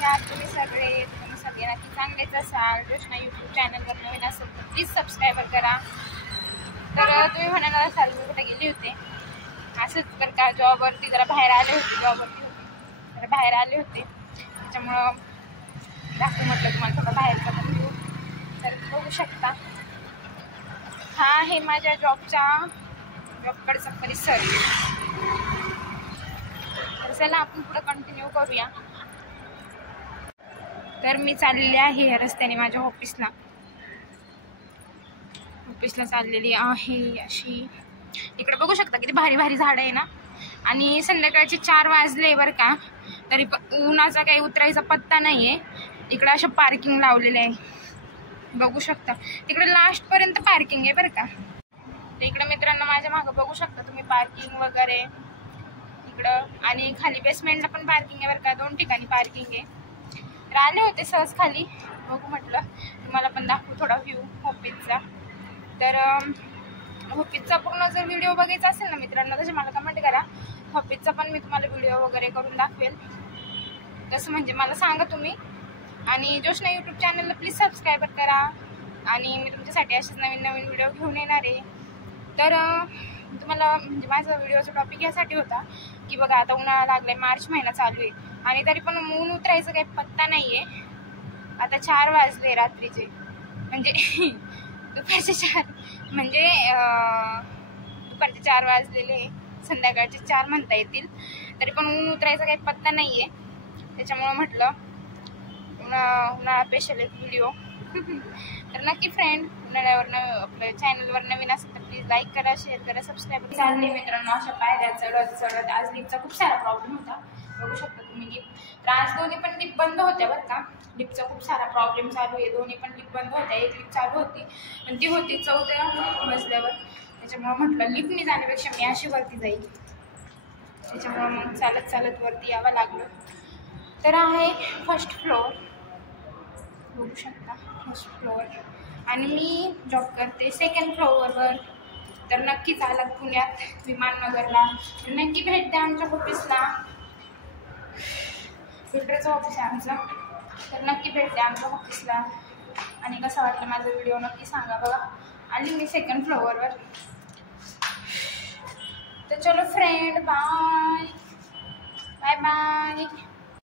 कशा आहात तुम्ही सगळे? तुम्ही सगळे नक्की चांगलेच असाल. जोशना यूट्यूब चॅनलवर नवीन असेल तर प्लीज सबस्क्राईब करा. तर तुम्ही म्हणाला असाल मी कुठे गेली होते. असंच बरं का, जॉबवरती जरा बाहेर आले होते. जरा बाहेर आले होते, त्याच्यामुळं दाखवू म्हटलं तुम्हाला थोडं बाहेरचा पण व्ह्यू. तर बघू शकता, हा आहे माझ्या जॉबकडचा परिसर. तर चला आपण पुढे कंटिन्यू करूया. तर मी चाललेली आहे या रस्त्याने माझ्या ऑफिसला चाललेली आहे. अशी इकडे बघू शकता किती भारी भारी झाडं आहे ना. आणि संध्याकाळचे 4 वाजले बरं का, तरी उन्हाचा काही उतरायचा पत्ता नाहीये. इकडे अशा पार्किंग लावलेले आहे, बघू शकता. तिकडे लास्ट पर्यंत पार्किंग आहे बरं का. इकडे मित्रांनो माझ्या मागं बघू शकता तुम्ही पार्किंग वगैरे इकडं. आणि खाली बेसमेंटला पण पार्किंग आहे बरं का, 2 ठिकाणी पार्किंग आहे. तर आले होते सहज खाली, बघू म्हटलं तुम्हाला पण दाखवू थोडा व्ह्यू ऑफिसचा. तर ऑफिसचा पूर्ण जर व्हिडिओ बघायचा असेल ना मित्रांनो, तसे मला कमेंट करा. ऑफिसचा पण मी तुम्हाला व्हिडिओ वगैरे करून दाखवेल. तसं म्हणजे मला सांगा तुम्ही. आणि जोशना यूट्यूब चॅनलला प्लीज सबस्क्राईब करा. आणि मी तुमच्यासाठी असेच नवीन नवीन व्हिडिओ घेऊन येणार आहे. तर तुम्हाला म्हणजे माझा व्हिडिओचा टॉपिक यासाठी होता की बघा, आता उन्हाळा लागलाय, मार्च महिना चालू आहे आणि तरी पण ऊन उतरायचं काही पत्ता नाही आहे. आता 4 वाजले रात्रीचे, म्हणजे दुपारचे 4 म्हणजे दुपारचे 4 वाजलेले, संध्याकाळचे 4 म्हणता येतील. तरी पण ऊन उतरायचा काही पत्ता नाही आहे. त्याच्यामुळं म्हटलं उन्हाळा स्पेशल एक व्हिडिओ. तर नक्की फ्रेंड, उन्हाळ्यावर आपल्या चॅनलवर नवीन असेल तर प्लीज लाईक करा, शेअर करा, सबस्क्राईब करा. चालले मित्रांनो अशा पायऱ्या चढत आज लिफ्टचा खूप सारा प्रॉब्लेम होता, बघू शकता तुम्ही लिफ्ट. तर आज दोन्ही पण लिफ्ट बंद होत्या बरं का. लिफ्टचा खूप सारा प्रॉब्लेम चालू आहे, दोन्ही पण लिफ्ट बंद होत्या. एक लिफ्ट चालू होती पण ती होती 4थ्या मजल्यावर. त्याच्यामुळं म्हटलं लिफ्टने जाण्यापेक्षा मी अशी वरती जाईल. त्याच्यामुळं मग चालत वरती यावं लागलं. तर आहे फर्स्ट फ्लोअर, बघू शकता फर्स्ट फ्लोअर. आणि मी जॉब करते 2nd फ्लोअरवर. तर नक्की चालत पुण्यात विमाननगरला नक्की भेट द्या आमच्या ऑफिसला. फिल्टरचं ऑफिस आहे आमचं. तर नक्की भेट द्या आमच्या ऑफिसला. आणि कसा वाटलं माझा व्हिडिओ नक्की सांगा. बघा आली मी 2nd फ्लोअरवर. तर चलो फ्रेंड, बाय बाय बाय.